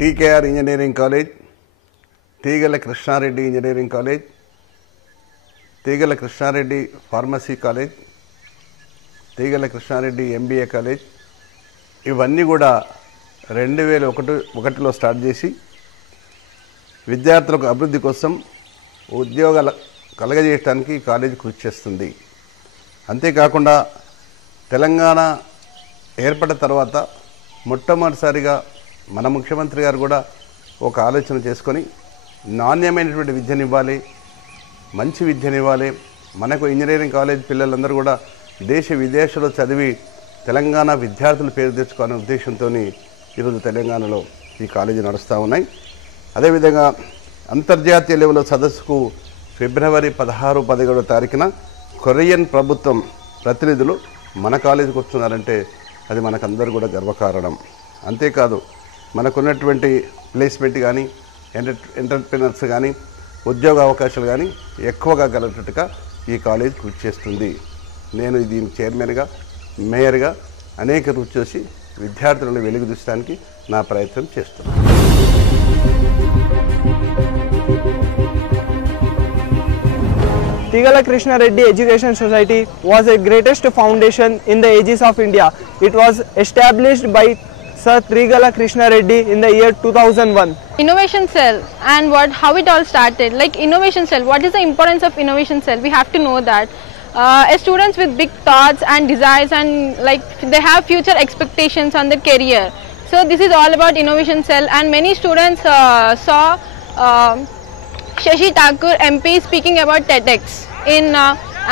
TKR Engineering College, Tigala Krishnareddy Engineering College, Tigala Krishnareddy Pharmacy College, Tigala Krishnareddy MBA College, ఇవన్నీ కూడా 2001లో start చేసి విద్యార్థులకు అభివృద్ధి కోసం ఉద్యోగాలు కలగజేయడానికి కాలేజీ కృషి చేస్తుంది. అంతేకాకుండా తెలంగాణ ఏర్పడిన తర్వాత మొట్టమొదటిసారిగా మన ముఖ్యమంత్రి గారు కూడా ఒక ఆలోచన చేసుకొని నాణ్యమైనటువంటి విద్యనివ్వాలి, మంచి విద్యనివ్వాలి, మనకు ఇంజనీరింగ్ కాలేజ్ పిల్లలందరూ కూడా దేశ విదేశాల్లో చదివి తెలంగాణ విద్యార్థులు పేరు తెచ్చుకోవాలనే ఉద్దేశంతో ఈరోజు తెలంగాణలో ఈ కాలేజీ నడుస్తూ ఉన్నాయి. అదేవిధంగా అంతర్జాతీయ లెవెల్లో సదస్సుకు ఫిబ్రవరి 16-17 తారీఖున కొరియన్ ప్రభుత్వం ప్రతినిధులు మన కాలేజీకి వస్తున్నారంటే అది మనకందరూ కూడా గర్వకారణం. అంతేకాదు మనకున్నటువంటి ప్లేస్మెంట్ కానీ ఎంటర్ప్రినర్స్ కానీ ఉద్యోగ అవకాశాలు కానీ ఎక్కువగా కలగట్టుగా ఈ కాలేజ్ కృషి చేస్తుంది. నేను దీని చైర్మన్గా మేయర్గా అనేక కృషి చేసి విద్యార్థులను వెలుగుదీయడానికి నా ప్రయత్నం చేస్తున్నాను. Tigala Krishnareddy Education Society was the greatest foundation in the ages of India. It was established by Sir Tigala Krishnareddy in the year 2001. Innovation Cell and how it all started. Like Innovation Cell, what is the importance of Innovation Cell? We have to know that. Students with big thoughts and desires and like they have future expectations on their career. So this is all about Innovation Cell, and many students saw Shashi Thakur MP speaking about TEDx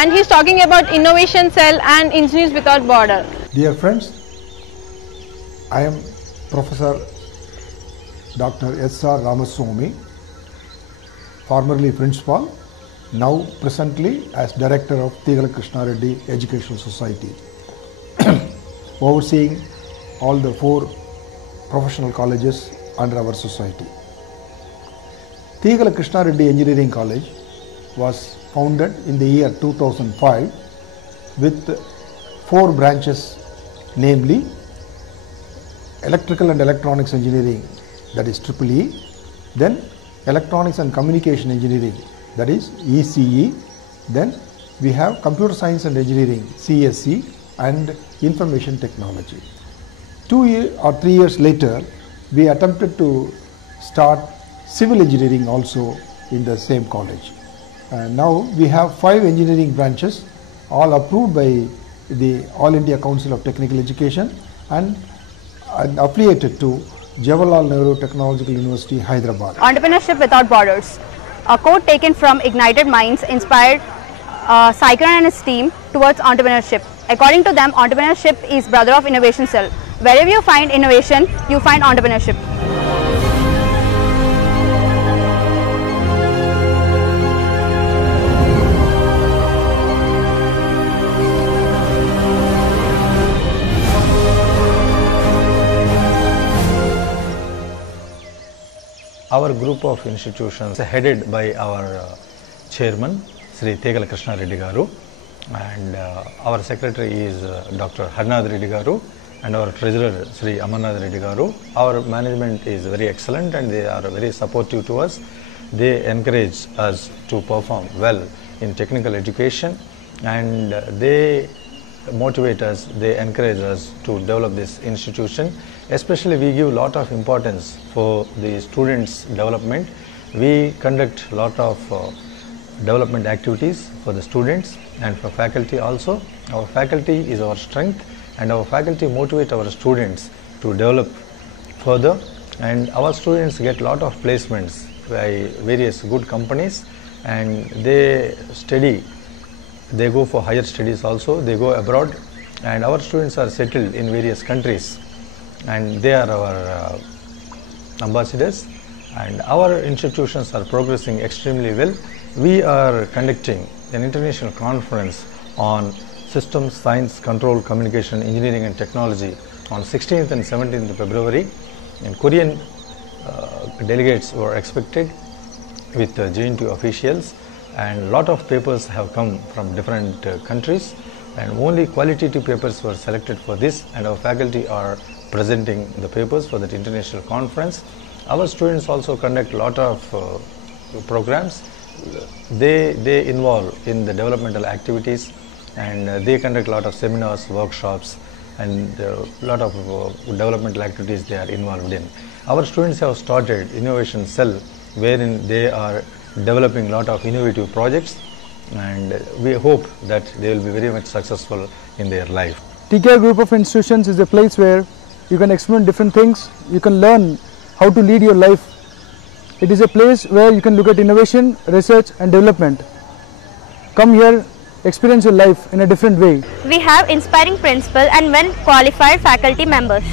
and he's talking about Innovation Cell and Engineers Without Border. Dear friends, I am Professor Dr. S.R. Ramaswamy, formerly Principal, now presently as Director of Tigala Krishnareddy Educational Society, overseeing all the 4 professional colleges under our society. Tigala Krishnareddy Engineering College was founded in the year 2005 with 4 branches, namely Electrical and Electronics Engineering, that is EEE, then Electronics and Communication Engineering, that is ECE, then we have Computer Science and Engineering, CSE, and Information Technology. 2 or 3 years later, we attempted to start Civil Engineering also in the same college. Now we have 5 engineering branches, all approved by the All India Council of Technical Education and affiliated to Jawaharlal Nehru Technological University, Hyderabad. Entrepreneurship Without Borders, a quote taken from Ignited Minds, inspired Cyclone and his team towards entrepreneurship. According to them, entrepreneurship is brother of Innovation Cell. Wherever you find innovation, you find entrepreneurship. Our group of institutions headed by our chairman Sri Tigala Krishnareddy Garu, and our secretary is Dr. Harnath Reddy Garu, and our treasurer Sri Amarnath Reddy Garu. Our management is very excellent and they are very supportive to us. They encourage us to perform well in technical education, and they motivate us, they encourage us to develop this institution. Especially we give lot of importance for the students' development. We conduct lot of development activities for the students and for faculty also. Our faculty is our strength, and our faculty motivate our students to develop further, and our students get lot of placements by various good companies, and they study, they go for higher studies also, they go abroad, and our students are settled in various countries, and they are our ambassadors, and our institutions are progressing extremely well. We are conducting an international conference on Systems, Science, Control, Communication, Engineering and Technology on 16th and 17th of February, and Korean delegates were expected with JNT officials, and lot of papers have come from different countries, and only qualitative papers were selected for this, and our faculty are presenting the papers for that international conference. Our students also conduct a lot of programs. They involve in the developmental activities, and they conduct a lot of seminars, workshops, and a lot of developmental activities they are involved in. Our students have started Innovation Cell, wherein they are developing a lot of innovative projects, and we hope that they will be very much successful in their life. TKR Group of Institutions is a place where you can experiment different things, you can learn how to lead your life. It is a place where you can look at innovation, research and development. Come here, experience your life in a different way. We have inspiring principal and well qualified faculty members.